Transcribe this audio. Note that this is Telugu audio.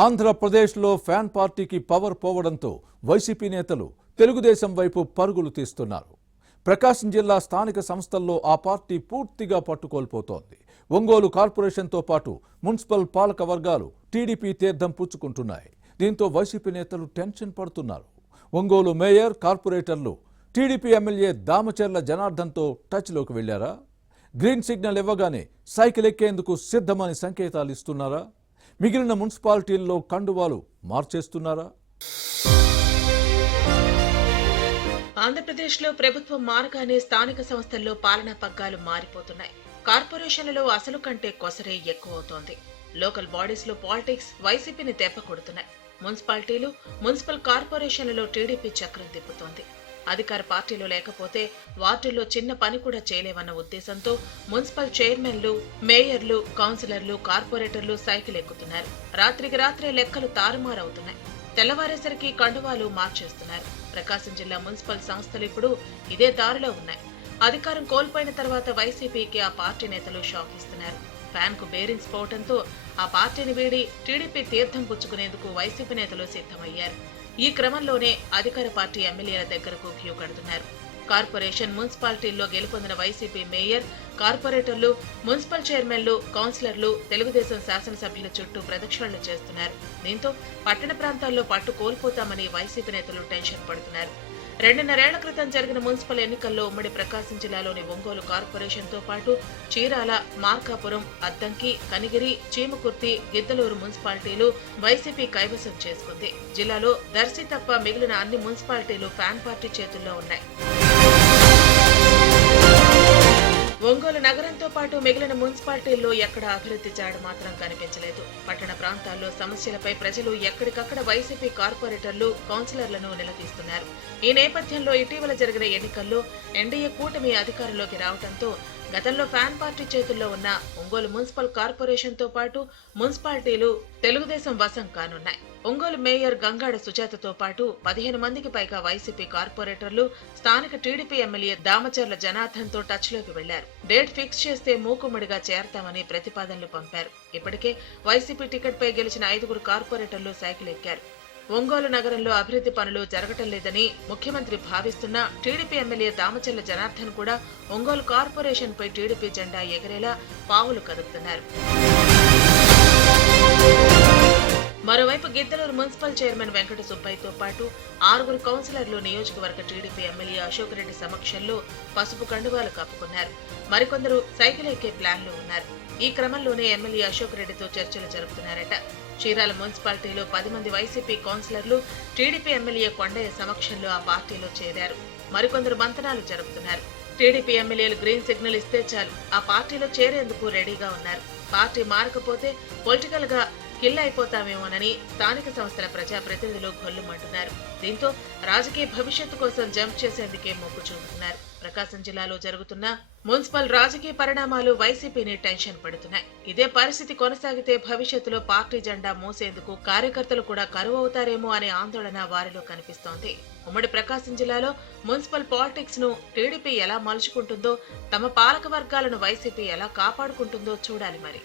ఆంధ్రప్రదేశ్లో ఫ్యాన్ పార్టీకి పవర్ పోవడంతో వైసీపీ నేతలు తెలుగుదేశం వైపు పరుగులు తీస్తున్నారు. ప్రకాశం జిల్లా స్థానిక సంస్థల్లో ఆ పార్టీ పూర్తిగా పట్టుకోల్పోతోంది. ఒంగోలు కార్పొరేషన్తో పాటు మున్సిపల్ పాలక వర్గాలు టీడీపీ తీర్థం పుచ్చుకుంటున్నాయి. దీంతో వైసీపీ నేతలు టెన్షన్ పడుతున్నారు. ఒంగోలు మేయర్, కార్పొరేటర్లు టీడీపీ ఎమ్మెల్యే దామచర్ల జనార్దన్తో టచ్లోకి వెళ్లారా? గ్రీన్ సిగ్నల్ ఇవ్వగానే సైకిల్ ఎక్కేందుకు సిద్ధమని సంకేతాలు ఇస్తున్నారా? మిగిలిన మున్సిపాలిటీల్లో కండువాలు మార్చేస్తున్నారా? ఆంధ్రప్రదేశ్లో ప్రభుత్వం మారగానే స్థానిక సంస్థల్లో పాలనా పగ్గాలు మారిపోతున్నాయి. కార్పొరేషన్లలో అసలు కంటే కొసరే ఎక్కువ అవుతోంది. లోకల్ బాడీస్ లో పాలిటిక్స్ వైసీపీని దెబ్బ కొడుతున్నాయి. మున్సిపాలిటీలు, మున్సిపల్ కార్పొరేషన్లలో టీడీపీ చక్రం తిప్పుతోంది. అధికార పార్టీలో లేకపోతే వార్డుల్లో చిన్న పని కూడా చేయలేవన్న ఉద్దేశంతో మున్సిపల్ చైర్మన్లు, మేయర్లు, కౌన్సిలర్లు, కార్పొరేటర్లు సైకిల్ ఎక్కుతున్నారు. రాత్రికి రాత్రే లెక్కలు తారుమారవుతున్నాయి. తెల్లవారేసరికి కండువాలు మార్చేస్తున్నారు. ప్రకాశం జిల్లా మున్సిపల్ సంస్థలు ఇప్పుడు ఇదే దారిలో ఉన్నాయి. అధికారం కోల్పోయిన తర్వాత వైసీపీకి ఆ పార్టీ నేతలు షాక్ ఇస్తున్నారు. ఫ్యాన్ కు బేరింగ్స్ పోవడంతో ఆ పార్టీని వీడి టీడీపీ తీర్థం పుచ్చుకునేందుకు వైసీపీ నేతలు సిద్ధమయ్యారు. ఈ క్రమంలోనే అధికార పార్టీ ఎమ్మెల్యేల దగ్గరకు క్యూ కడుతున్నారు. కార్పొరేషన్, మున్సిపాలిటీల్లో గెలుపొందిన వైసీపీ మేయర్, కార్పొరేటర్లు, మున్సిపల్ చైర్మన్లు, కౌన్సిలర్లు తెలుగుదేశం శాసనసభ్యుల చుట్టూ ప్రదక్షిణలు చేస్తున్నారు. దీంతో పట్టణ ప్రాంతాల్లో పట్టు కోల్పోతామని వైసీపీ నేతలు టెన్షన్ పడుతున్నారు. 2.5 ఏళ్ల క్రితం జరిగిన మున్సిపల్ ఎన్నికల్లో ఉమ్మడి ప్రకాశం జిల్లాలోని ఒంగోలు కార్పొరేషన్ తో పాటు చీరాల, మార్కాపురం, అద్దంకి, కనిగిరి, చీమకుర్తి, గిద్దలూరు మున్సిపాలిటీలు వైసీపీ కైవసం చేసుకుంది. జిల్లాలో దర్శి తప్ప మిగిలిన అన్ని మున్సిపాలిటీలు ఫ్యాన్ పార్టీ చేతుల్లో ఉన్నాయి. ఒంగోలు నగరంతో పాటు మిగిలిన మున్సిపాలిటీల్లో ఎక్కడ అభివృద్ధి జాడ మాత్రం కనిపించలేదు. పట్టణ ప్రాంతాల్లో సమస్యలపై ప్రజలు ఎక్కడికక్కడ వైసీపీ కార్పొరేటర్లు, కౌన్సిలర్లను నిలదీస్తున్నారు. ఈ నేపథ్యంలో ఇటీవల జరిగిన ఎన్నికల్లో ఎన్డీఏ కూటమి అధికారంలోకి రావడంతో గతంలో ఫ్యాన్ పార్టీ చేతుల్లో ఉన్న ఒంగోలు మున్సిపల్ కార్పొరేషన్ తో పాటు మున్సిపాలిటీలు తెలుగుదేశం వశం కానున్నాయి. ఒంగోలు మేయర్ గంగాడ సుజాతతో పాటు 15 మందికి పైగా వైసీపీ కార్పొరేటర్లు స్థానిక టీడీపీ ఎమ్మెల్యే దామచర్ల జనార్దన్ తో టచ్ లోకి వెళ్లారు. డేట్ ఫిక్స్ చేస్తే మూకుమ్మడిగా చేరతామని ప్రతిపాదనలు పంపారు. ఇప్పటికే వైసీపీ టికెట్ పై గెలిచిన 5 కార్పొరేటర్లు సైకిల్ ఎక్కారు. ఒంగోలు నగరంలో అభివృద్ధి పనులు జరగటం లేదని ముఖ్యమంత్రి భావిస్తున్న టీడీపీ ఎమ్మెల్యే దామచర్ల జనార్దన్ కూడా ఒంగోలు కార్పొరేషన్ పై టీడీపీ జెండా ఎగరేలా పావులు కదుపుతున్నారు. మరోవైపు గిద్దలూరు మున్సిపల్ చైర్మన్ వెంకట సుబ్బయ్యతో పాటు 6 కౌన్సిలర్లు నియోజకవర్గ టీడీపీ ఎమ్మెల్యే అశోక్ రెడ్డి సమక్షంలో పసుపు కండువాలు కప్పుకున్నారు. మరికొందరు సైకిల్ ఎక్కే ప్లాన్ లో ఉన్నారు. ఈ క్రమంలోనే ఎమ్మెల్యే అశోక్ రెడ్డితో చర్చలు జరుపుతున్నారట. చీరాల మున్సిపాలిటీలో 10 మంది వైసీపీ కౌన్సిలర్లు టీడీపీ ఎమ్మెల్యే కొండయ్య సమక్షంలో ఆ పార్టీలో చేరారు. మరికొందరు మంతనాలు జరుపుతున్నారు. టీడీపీ ఎమ్మెల్యేలు గ్రీన్ సిగ్నల్ ఇస్తే చాలు ఆ పార్టీలో చేరేందుకు రెడీగా ఉన్నారు. పార్టీ మారకపోతే పొలిటికల్ గా కిల్ అయిపోతామేమోనని స్థానిక సంస్థల ప్రజాప్రతినిధులు గొల్లుమంటున్నారు. దీంతో రాజకీయ భవిష్యత్తు కోసం జంప్ చేసేందుకే మొగ్గు చూపుతున్నారు. ప్రకాశం జిల్లాలో జరుగుతున్న మున్సిపల్ రాజకీయ పరిణామాలు వైసీపీని టెన్షన్ పడుతున్నాయి. ఇదే పరిస్థితి కొనసాగితే భవిష్యత్తులో పార్టీ జెండా మోసేందుకు కార్యకర్తలు కూడా కరువు అవుతారేమో అనే ఆందోళన వారిలో కనిపిస్తోంది. ఉమ్మడి ప్రకాశం జిల్లాలో మున్సిపల్ పాలిటిక్స్ ను టీడీపీ ఎలా మలుచుకుంటుందో, తమ పాలక వర్గాలను వైసీపీ ఎలా కాపాడుకుంటుందో చూడాలి మరి.